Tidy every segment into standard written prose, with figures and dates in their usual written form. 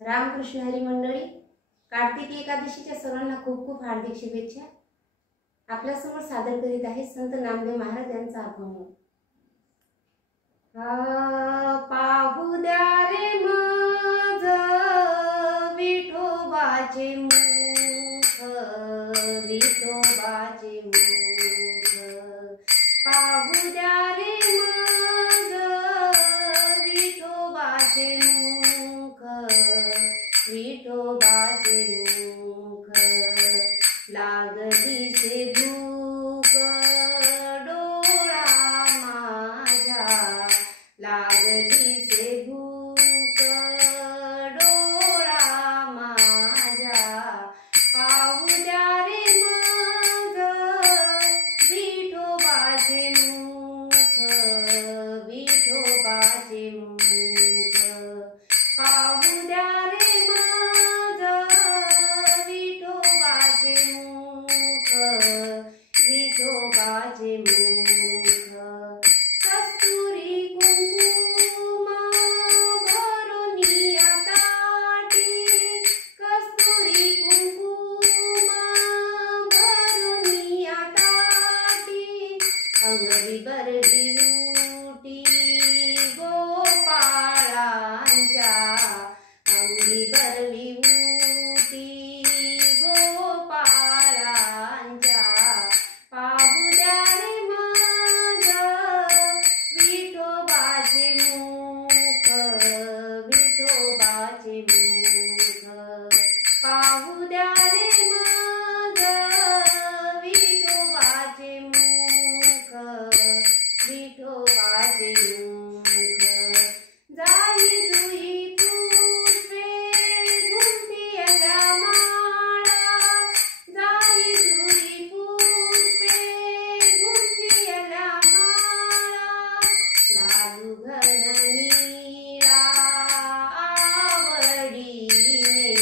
रामकृष्ण हरी मंडळी, कार्तिकी एकादशीच्या सर्वांना खूप खूप हार्दिक शुभेच्छा। आपल्यासमोर सादर करीत आहे संत नामदेव महाराज यांचा अभंग। पाहू द्या रे माझ विठोबाचे मुख, विठोबाचे मुख। पाहू द्या रे माझ विठोबाचे मुख, विठोबाचे मुख। लागली से भूक डोळा माझ्या, लागली से भूक डोळा माझ्या। पाहू द्या रे माझ विठोबाचे मुख, विठोबाचे मुख। पाहू द्या रे माझ विठोबाचे मुख, विठोबाचे मुख। कस्तुरी कुंकुम भरोनिया ताटी, कस्तुरी कुंकुम भरोनिया ताटी। अंगवी बरली उटी गोपाळांच्या, अंगी बरली उटी गोपाळांच्या। पाहू द्या रे माझ विठोबाचे मुख, विठोबाचे मुख। पाहू द्या रे माझ विठोबाचे मुख, विठोबाचे मुख। जाई जुई पुष्पे गुंफियल्या माळा, जाई जुई पुष्पे गुंफियल्या माळा। घालू घननीळा आवडीने,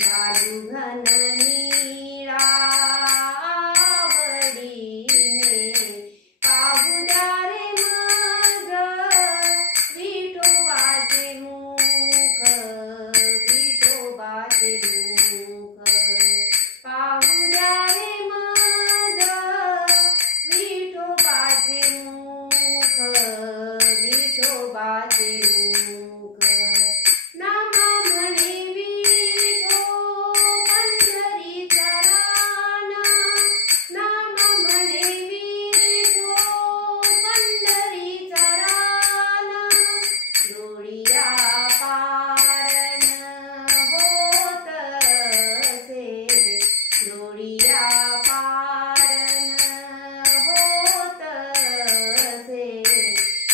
घालू घननीळा आवडीने। पाहू द्या रे माझ विठोबाचे मुख, विठोबाचे मुख। पाहू द्या रे माझ विठोबाचे मुख, विठोबाचे मुख। नामा म्हणे विठो पंढरीचा राना, नामा म्हणे विठो पंढरीचा राना। डोळिया पारण होत असे, डोळिया पारण होत असे।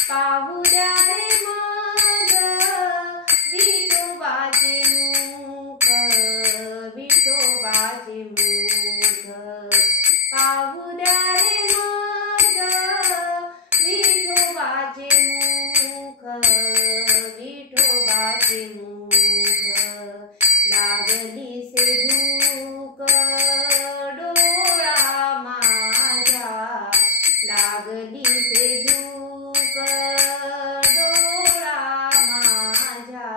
पाहू द्या रे माझ विठोबाचे मुख, विठोबाचे मुख। पाहू द्या रे माझ विठोबाचे मुख, विठोबाचे मुख। लागली से भूक डोळा माझ्या, लागली से भूक डोळा माझ्या।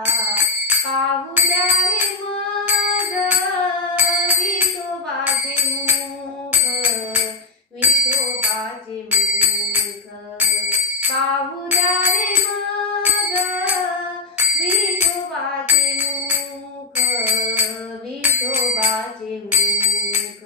पाहू द्या रे माझ विठोबाचे मुख, विठोबाचे मुख। पाहू द्या रे माझ विठोबाचे मुख, विठोबाचे मुख।